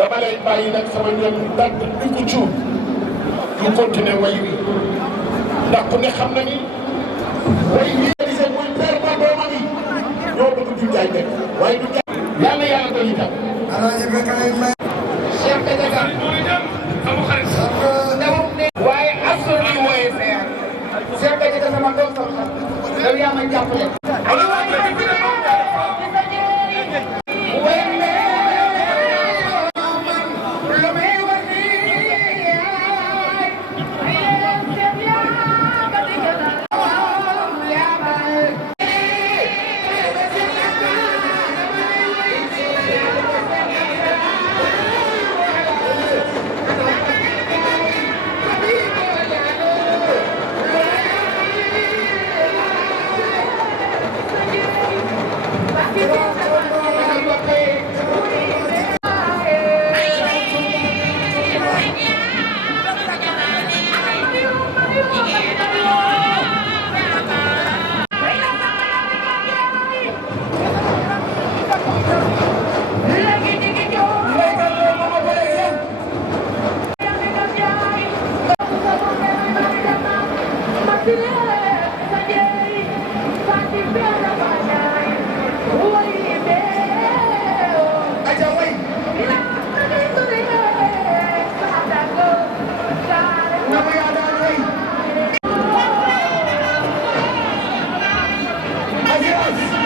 dama lay bàyyi nag sama ñoom dàq di ko cuub ñu continuer way wi ndax ku ne xam na ni way wi réalisé muy père ba doomam yi ñoo bëgg du jaay benn waaye du jaay yàlla yàlla doon itam Cheikh Gadiaga waaye asol yi wooye frère Cheikh Gadiaga sama doom sama yow yaa ma jàppale Yes!